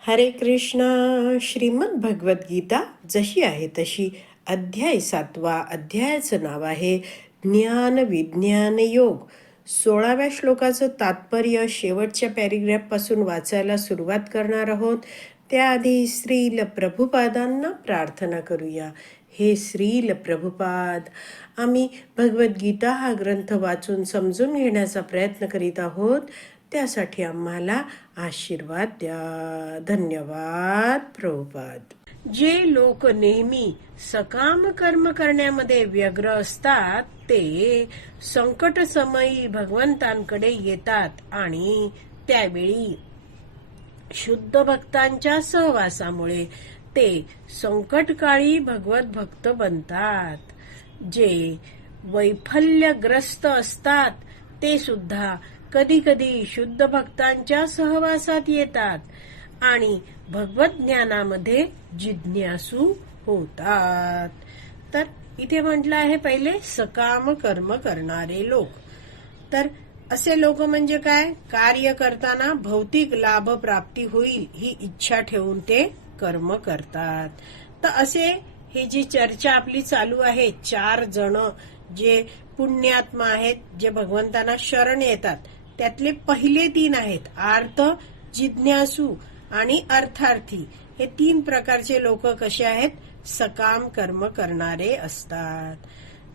हरे कृष्णा श्रीमद भगवद्गीता जशी आहे तशी अध्याय सातवा अध्यायाचं नाव आहे ज्ञान विज्ञान योग. सोळाव्या श्लोकाचं तात्पर्य शेवटच्या पॅरेग्राफपासून वाचायला सुरुवात करणार आहोत. त्याआधी श्रील प्रभुपादांना प्रार्थना करूया. हे श्रील प्रभुपाद आम्ही भगवद्गीता हा ग्रंथ वाचून समजून घेण्याचा प्रयत्न करीत आहोत. त्यासाठी आम्हाला आशीर्वाद द्या. धन्यवाद प्रभुपाद. जे लोक नेहमी सकाम कर्म करण्यामध्ये व्यग्र असतात ते संकट समयी भगवंतांकडे येतात आणि त्यावेळी शुद्ध भक्तांच्या सहवासामुळे ते संकटकाळी भगवत भक्त बनतात. जे वैफल्यग्रस्त असतात ते सुद्धा कधी कधी शुद्ध भक्तांच्या सहवासात येतात आणि भगवत ज्ञानामध्ये जिज्ञासू होतात. तर इथे म्हटलं आहे पहिले सकाम कर्म करणारे लोक. तर असे लोक म्हणजे काय? कार्य करताना भौतिक लाभ प्राप्ती होईल ही इच्छा ठेवून ते कर्म करतात. तर असे हे जी चर्चा आपली चालू आहे चार जण जे पुण्यात्मा आहेत जे भगवंतांना शरण येतात त्यातले पहिले तीन आहेत. आर्थ जिज्ञासू आणि अर्थार्थी. हे तीन प्रकारचे लोक कसे आहेत? सकाम कर्म करणारे असतात.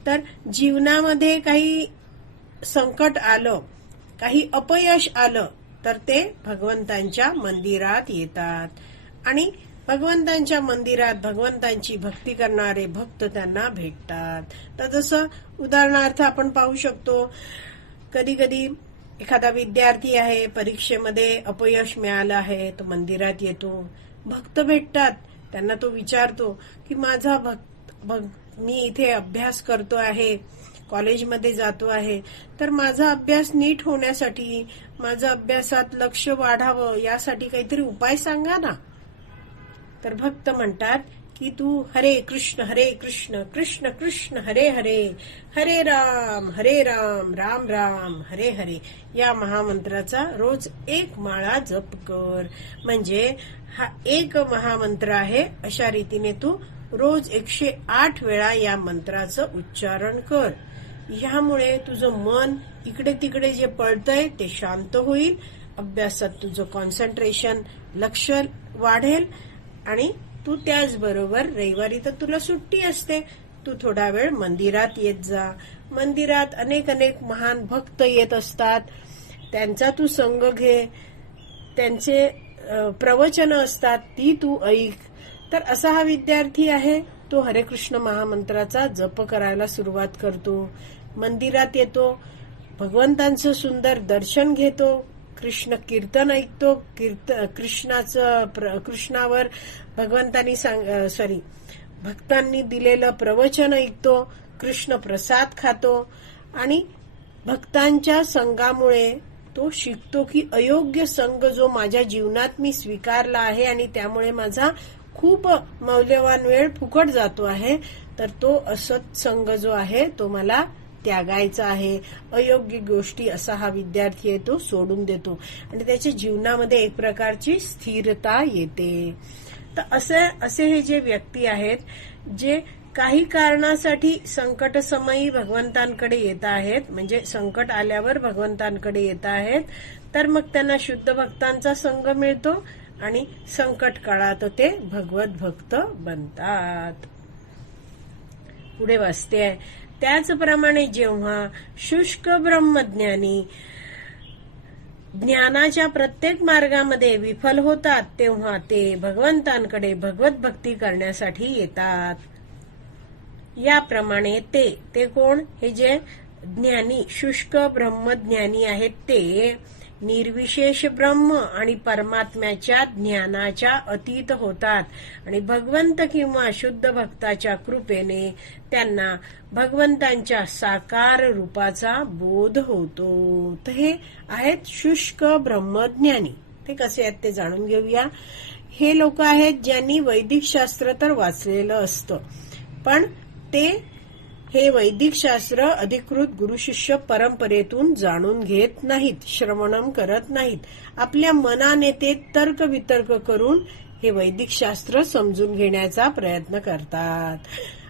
तर जीवनामध्ये काही संकट आलं काही अपयश आलं तर ते भगवंतांच्या मंदिरात येतात. आणि भगवंतांच्या मंदिरात भगवंतांची भक्ती करणारे भक्त त्यांना भेटतात. तर जसं उदाहरणार्थ आपण पाहू शकतो कधी कधी एखादा विद्यार्थी आहे परीक्षेमध्ये अपयश मिळालं आहे तो मंदिरात येतो भक्त भेटतात त्यांना तो विचारतो की माझा भक्त भग- मी इथे अभ्यास करतो आहे कॉलेजमध्ये जातो आहे तर माझा अभ्यास नीट होण्यासाठी माझं अभ्यासात लक्ष वाढावं यासाठी काहीतरी उपाय सांगा ना. तर भक्त म्हणतात की तू हरे कृष्ण हरे कृष्ण कृष्ण कृष्ण हरे हरे हरे राम हरे राम राम राम हरे हरे. या महामंत्राचा रोज एक माळा जप कर. म्हणजे हा एक महामंत्र आहे अशा रीतीने तू रोज एकशे आठ वेळा या मंत्राचं उच्चारण कर. ह्यामुळे तुझं मन इकडे तिकडे जे पळतंय ते शांत होईल. अभ्यासात तुझं कॉन्सन्ट्रेशन लक्ष वाढेल आणि तू त्याचबरोबर रविवारी तर तुला सुट्टी असते. तू थोडा वेळ मंदिरात येत जा. मंदिरात अनेक अनेक महान भक्त येत असतात. त्यांचा तू संग घे. त्यांचे प्रवचन असतात ती तू ऐक. तर असा हा विद्यार्थी आहे. तो हरे कृष्ण महामंत्राचा जप करायला सुरुवात करतो. मंदिरात येतो. भगवंतांचं सुंदर दर्शन घेतो. कृष्ण कीर्तन ऐकतो. कीर्त कृष्णाचं प्र- कृष्णावर भगवंतांनी सांग सॉरी भक्तांनी दिलेलं प्रवचन ऐकतो. कृष्ण प्रसाद खातो. आणि भक्तांच्या संघामुळे तो शिकतो की अयोग्य संघ जो माझ्या जीवनात मी स्वीकारला आहे आणि त्यामुळे माझा खूप मौल्यवान वेळ फुकट जातो आहे तर तो असत संघ जो आहे तो मला त्यागायचा आहे. अयोग्य गोष्टी असा हा विद्यार्थी आहे तो सोडून देतो. आणि त्याच्या जीवनामध्ये एक प्रकारची स्थिरता येते. तर असे असे हे जे व्यक्ती आहेत जे काही कारणासाठी संकट समयी भगवंतांकडे येत आहेत म्हणजे संकट आल्यावर भगवंतांकडे येत आहेत तर मग त्यांना शुद्ध भक्तांचा संघ मिळतो आणि संकट काळात ते भगवत भक्त बनतात. पुढे वाचते आहे. त्याचप्रमाणे जेव्हा शुष्क ब्रह्मज्ञानी ज्ञानाच्या प्रत्येक मार्गामध्ये विफल होतात तेव्हा ते भगवंतांकडे भगवत भक्ती करण्यासाठी येतात. याप्रमाणे ते ते कोण? हे जे ज्ञानी शुष्क ब्रह्मज्ञानी आहेत ते निर्विशेष ब्रह्म आणि परमात्म्याच्या ज्ञानाच्या अतीत होतात. आणि भगवंत किंवा शुद्ध भक्ताच्या कृपेने त्यांना भगवंतांच्या साकार रूपाचा बोध होतो. तर हे आहेत शुष्क ब्रह्मज्ञानी. ते कसे आहेत ते जाणून घेऊया. हे लोक आहेत ज्यांनी वैदिक शास्त्र तर वाचलेलं असतं. पण ते हे वैदिक शास्त्र अधिकृत गुरुशिष्य परंपरेतून जाणून घेत नाहीत श्रवणम करत नाहीत. आपल्या मनाने ते तर्क वितर्क करून हे वैदिक शास्त्र समजून घेण्याचा प्रयत्न करतात.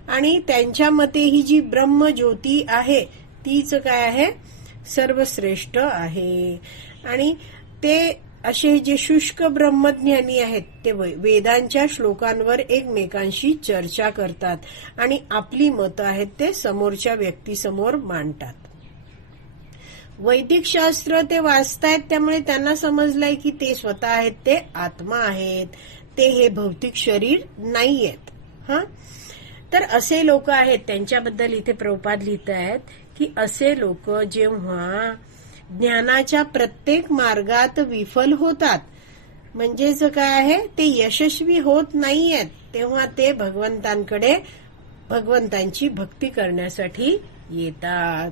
आणि त्यांच्या मते ही जी ब्रह्मज्योती आहे तीच काय आहे? सर्वश्रेष्ठ आहे. आणि ते असे जे शुष्क ब्रह्मज्ञानी आहेत ते वेदांच्या श्लोकांवर एकमेकांशी चर्चा करतात आणि आपली मतं आहेत ते समोरच्या व्यक्तीसमोर मांडतात. वैदिक शास्त्र ते वाचतायत त्यामुळे त्यांना समजलंय की ते स्वतः आहेत ते आत्मा आहेत ते हे भौतिक शरीर नाहीयेत. हा? तर असे लोक आहेत त्यांच्याबद्दल इथे प्रभुपाद लिहित आहेत की असे लोक जेव्हा ज्ञानाच्या प्रत्येक मार्गात विफल होतात. म्हणजेच काय आहे? ते यशस्वी होत नाहीयेत. तेव्हा ते भगवंतांकडे भगवंतांची भक्ती करण्यासाठी येतात.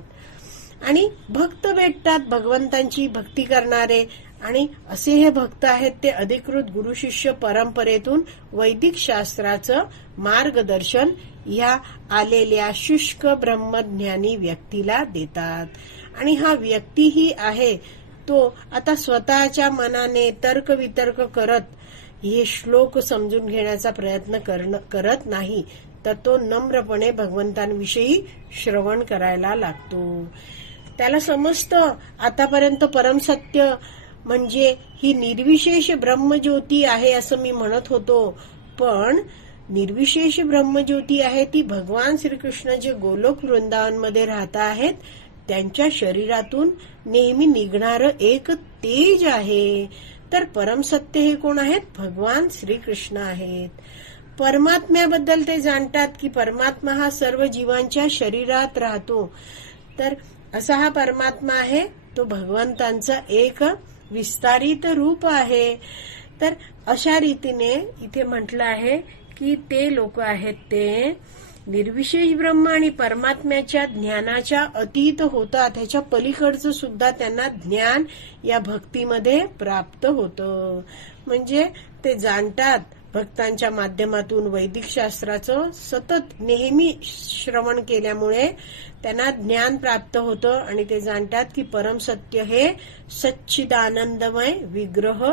आणि भक्त भेटतात भगवंतांची भक्ती करणारे. आणि असे हे भक्त आहेत ते अधिकृत गुरुशिष्य परंपरेतून वैदिक शास्त्राचं मार्गदर्शन ह्या आलेल्या शुष्क ब्रह्मज्ञानी व्यक्तीला देतात. आणि हा व्यक्तीही आहे. तो आता स्वतःच्या मनाने तर्क वितर्क करत हे श्लोक समजून घेण्याचा प्रयत्न करत नाही तर तो नम्रपणे भगवंतांविषयी श्रवण करायला लागतो. त्याला समजतं आतापर्यंत परमसत्य म्हणजे ही निर्विशेष ब्रह्मज्योती आहे असं मी म्हणत होतो. पण निर्विशेष ब्रह्मज्योती आहे ती भगवान श्रीकृष्ण जे गोलोक वृंदावनमध्ये राहता आहेत त्यांच्या शरीरातून नेहमी निघणारं एक तेज आहे. तर परमसत्य हे कोण आहेत? भगवान श्रीकृष्ण आहेत. परमात्म्याबद्दल ते जाणतात की परमात्मा हा सर्व जीवांच्या शरीरात राहतो. तर असा हा परमात्मा आहे तो भगवंतांचा एक विस्तारित रूप आहे. तर अशा रीतीने इथे म्हटलं आहे की ते लोक आहेत ते निर्विशेष ब्रह्म आणि परमात्म्याच्या ज्ञानाच्या अतीत होतात. ह्याच्या पलीकडचं सुद्धा त्यांना ज्ञान या भक्तीमध्ये प्राप्त होतं. म्हणजे ते जाणतात भक्तांच्या माध्यमातून वैदिक शास्त्राचं सतत नेहमी श्रवण केल्यामुळे त्यांना ज्ञान प्राप्त होतं आणि ते जाणतात की परमसत्य हे सच्चिदानंदमय विग्रह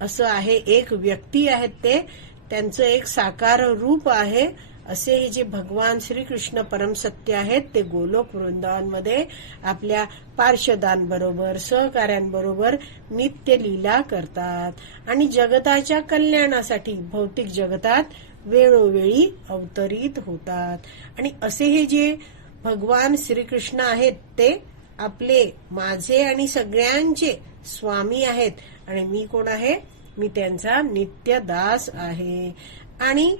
असं आहे. एक व्यक्ती आहेत ते. त्यांचं एक साकार रूप आहे. असे हे जे भगवान श्रीकृष्ण परमसत्य आहेत ते गोलोक वृंदावनमध्ये आपल्या पार्षदांबरोबर सहकाऱ्यांबरोबर नित्य लीला करतात. आणि जगताच्या कल्याणासाठी भौतिक जगतात वेळोवेळी अवतरित होतात. आणि असे हे जे भगवान श्रीकृष्ण आहेत ते आपले माझे आणि सगळ्यांचे स्वामी आहेत. आणि मी कोण आहे? मी त्यांचा नित्य दास आहे. आणि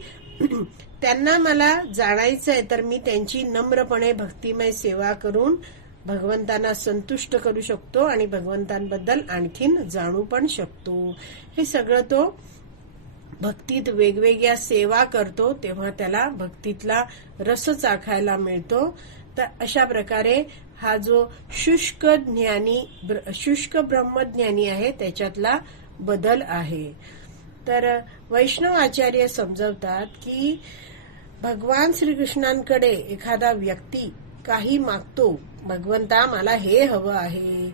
त्यांना मला जाणायचं आहे तर मी त्यांची नम्रपणे भक्तिमय सेवा करून भगवंतांना संतुष्ट करू शकतो आणि भगवंतांबद्दल आणखीन जाणू पण शकतो. हे सगळं तो भक्तीत वेगवेगळ्या सेवा करतो तेव्हा त्याला भक्तीतला रस चाखायला मिळतो. तर अशा प्रकारे हा जो शुष्क ज्ञानी ब्र- शुष्क ब्रह्मज्ञानी आहे त्याच्यातला बदल आहे. तर वैष्णव आचार्य समजवतात की भगवान श्रीकृष्णांकडे एखादा व्यक्ती काही मागतो भगवंता मला हे हवं आहे.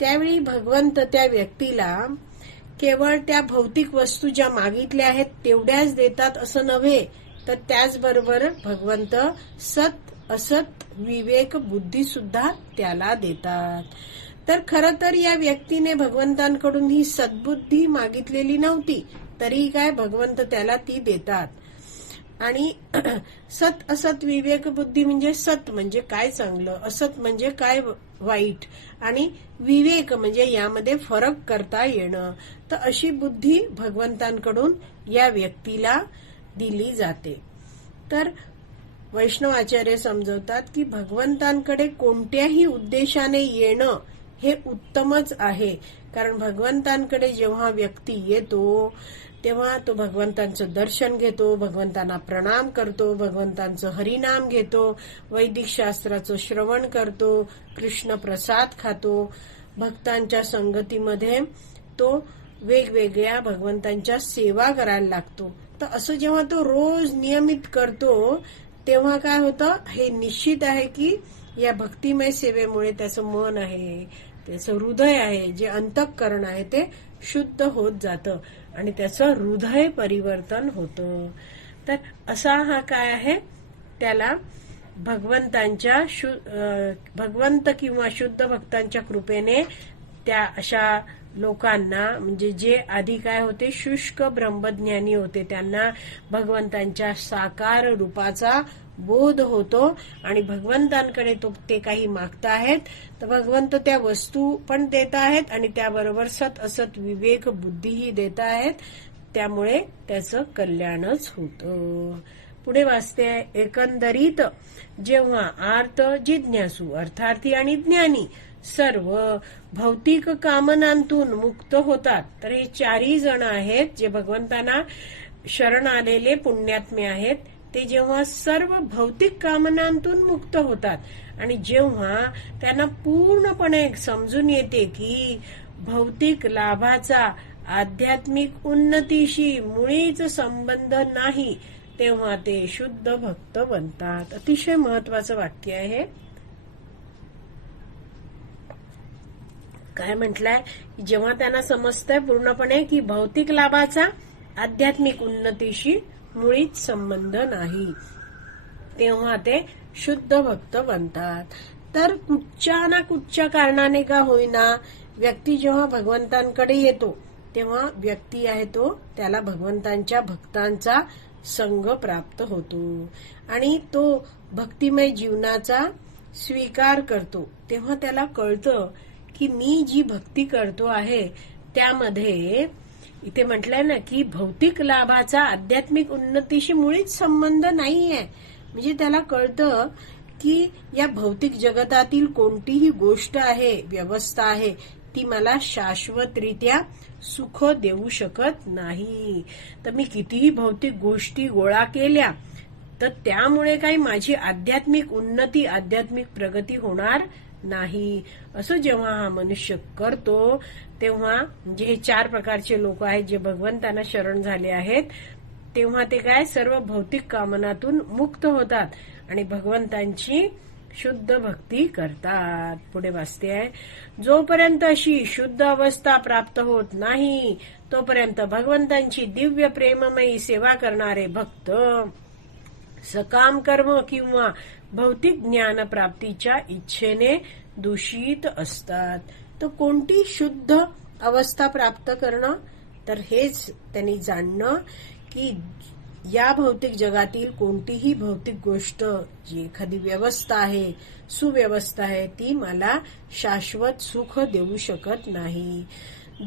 त्यावेळी भगवंत त्या व्यक्तीला केवळ त्या भौतिक वस्तू ज्या मागितल्या आहेत तेवढ्याच देतात असं नव्हे तर त्याचबरोबर भगवंत सत असत विवेक बुद्धी सुद्धा त्याला देतात. तर खर तर या व्यक्तीने भगवंतांकडून ही सद्बुद्धी मागितलेली नव्हती तरी काय भगवंत त्याला ती देतात. आणि सत असत विवेक बुद्धी म्हणजे सत म्हणजे काय चांगलं? असत म्हणजे काय वाईट? आणि विवेक म्हणजे यामध्ये फरक करता येणं. तर अशी बुद्धी भगवंतांकडून या व्यक्तीला दिली जाते. तर वैष्णव आचार्य समजवतात की भगवंतांकडे कोणत्याही उद्देशाने येणं हे उत्तमच आहे. कारण भगवंतांकडे जेव्हा व्यक्ती येतो तेव्हा तो भगवंतांचं दर्शन घेतो भगवंतांना प्रणाम करतो भगवंतांचं हरिनाम घेतो वैदिक शास्त्राचं श्रवण करतो कृष्ण प्रसाद खातो. भक्तांच्या संगतीमध्ये तो वेगवेगळ्या भगवंतांच्या सेवा करायला लागतो. तर असं जेव्हा तो रोज नियमित करतो तेव्हा काय होतं? हे निश्चित आहे की या भक्तिमय सेवेमुळे त्याचं मन आहे त्याचं हृदय आहे जे अंतःकरण आहे ते शुद्ध होत जातं. आणि त्याचं हृदय परिवर्तन होतं. तर असा हा काय आहे? त्याला भगवंतांच्या शु भगवंत किंवा शुद्ध भक्तांच्या कृपेने त्या अशा लोकांना म्हणजे जे आधी काय होते शुष्क ब्रह्मज्ञानी होते त्यांना भगवंतांच्या साकार रूपाचा बोध होतो आणि भगवंतांकडे तो ते काही मागताहेत तर भगवंत त्या वस्तू पण देत आहेत आणि त्याबरोबर सत असत विवेक बुद्धीही देत आहेत. त्यामुळे त्याचं कल्याणच होतं. पुढे वाचते एकंदरीत जेव्हा आर्त जिज्ञासू अर्थार्थी आणि ज्ञानी सर्व भौतिक कामनांतून मुक्त होतात. तर हे चारही जण आहेत जे भगवंतांना शरण आलेले पुण्यात्मे आहेत. ते जेव्हा सर्व भौतिक कामनांतून मुक्त होतात आणि जेव्हा त्यांना पूर्णपणे समजून येते की भौतिक लाभाचा आध्यात्मिक उन्नतीशी मुळीच संबंध नाही तेव्हा ते शुद्ध भक्त बनतात. अतिशय महत्वाचं वाक्य आहे. काय म्हटलंय? जेव्हा त्यांना समजतंय पूर्णपणे की भौतिक लाभाचा आध्यात्मिक उन्नतीशी मुळीच संबंध नाही. तेव्हा ते शुद्ध भक्त बनतात. तर कुठच्या ना कुठच्या कारणाने का होईना व्यक्ती जेव्हा भगवंतांकडे येतो तेव्हा व्यक्ती आहे तो त्याला भगवंतांच्या भक्तांचा संग प्राप्त होतो. आणि तो भक्तिमय जीवनाचा स्वीकार करतो. तेव्हा त्याला कळतं की मी जी भक्ती करतो आहे त्यामध्ये इथे म्हटलंय ना की भौतिक लाभाचा आध्यात्मिक उन्नतीशी मुळीच संबंध नाहीये. म्हणजे त्याला कळतं की या भौतिक जगतातील कोणतीही गोष्ट आहे व्यवस्था आहे ती मला शाश्वतरित्या सुख देऊ शकत नाही. तर मी कितीही भौतिक गोष्टी गोळा केल्या तर त्यामुळे काही माझी आध्यात्मिक उन्नती आध्यात्मिक प्रगती होणार नाही. असं जेव्हा हा मनुष्य करतो तेव्हा जे हे चार प्रकारचे लोक आहेत जे भगवंतांना शरण झाले आहेत तेव्हा ते काय? सर्व भौतिक कामनातून मुक्त होतात आणि भगवंतांची शुद्ध भक्ती करतात. पुढे वाचते आहे. जोपर्यंत अशी शुद्ध अवस्था प्राप्त होत नाही तोपर्यंत भगवंतांची दिव्य प्रेममयी सेवा करणारे भक्त सकाम कर्म किंवा भौतिक ज्ञान प्राप्तीच्या इच्छेने दूषित असतात. तर कोणती शुद्ध अवस्था प्राप्त करणं? तर हेच त्यांनी जाणणं की या भौतिक जगातील कोणतीही भौतिक गोष्ट जी एखादी व्यवस्था आहे सुव्यवस्था आहे ती मला शाश्वत सुख देऊ शकत नाही.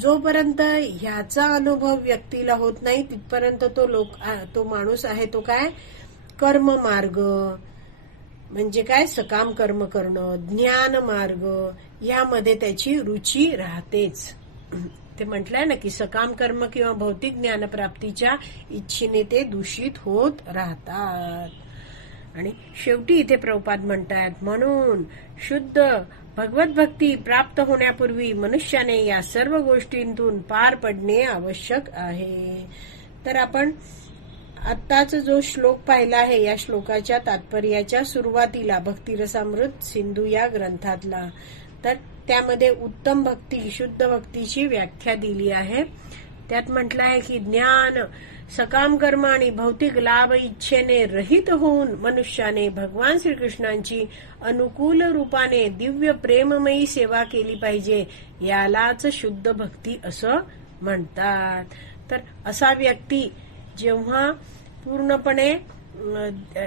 जोपर्यंत ह्याचा अनुभव व्यक्तीला होत नाही तिथपर्यंत तो लोक तो माणूस आहे तो काय? कर्म मार्ग म्हणजे काय? सकाम कर्म करणं ज्ञान मार्ग यामध्ये त्याची रुची राहतेच. ते म्हटलंय ना की सकाम कर्म किंवा भौतिक ज्ञानप्राप्तीच्या इच्छेने ते दूषित होत राहतात. आणि शेवटी इथे प्रभुपाद म्हणतात म्हणून शुद्ध भगवत भक्ती प्राप्त होण्यापूर्वी मनुष्याने या सर्व गोष्टींतून पार पडणे आवश्यक आहे. तर आपण आत्ताच जो श्लोक पाहिला आहे या श्लोकाच्या तात्पर्याच्या सुरुवातीला भक्तिरसामृत सिंधू या ग्रंथातला. तर त्यामध्ये उत्तम भक्ती शुद्ध भक्तीची व्याख्या दिली आहे. त्यात म्हटलं आहे की ज्ञान सकाम कर्म आणि भौतिक लाभ इच्छेने रहित होऊन मनुष्याने भगवान श्रीकृष्णांची अनुकूल रूपाने दिव्य प्रेममयी सेवा केली पाहिजे यालाच शुद्ध भक्ती असं म्हणतात. तर असा व्यक्ती जेव्हा पूर्णपणे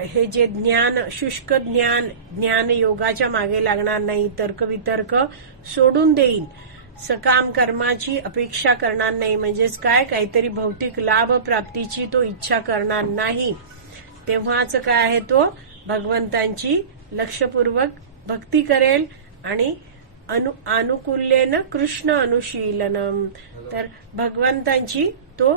हे जे ज्ञान शुष्क ज्ञान ज्ञान योगाच्या मागे लागणार नाही तर्कवितर्क सोडून देईल सकाम कर्माची अपेक्षा करणार नाही म्हणजेच काय? काहीतरी भौतिक लाभ प्राप्तीची तो इच्छा करणार नाही. तेव्हाच काय आहे तो? भगवंतांची लक्षपूर्वक भक्ती करेल आणि अनु अनुकूल्येन कृष्ण अनुशीलनम. तर भगवंतांची तो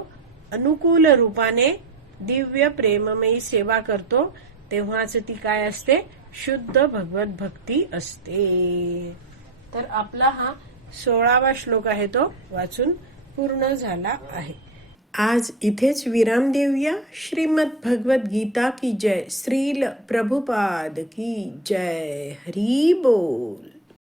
अनुकूल रूपाने दिव्य प्रेममयी सेवा करतो तेव्हाच ती काय असते? शुद्ध भगवत भक्ती असते. तर आपला हा सोळावा श्लोक आहे तो वाचून पूर्ण झाला आहे. आज इथेच विराम देऊया. श्रीमद भगवत गीता की जय. श्रील प्रभुपाद की जय. हरी बोल.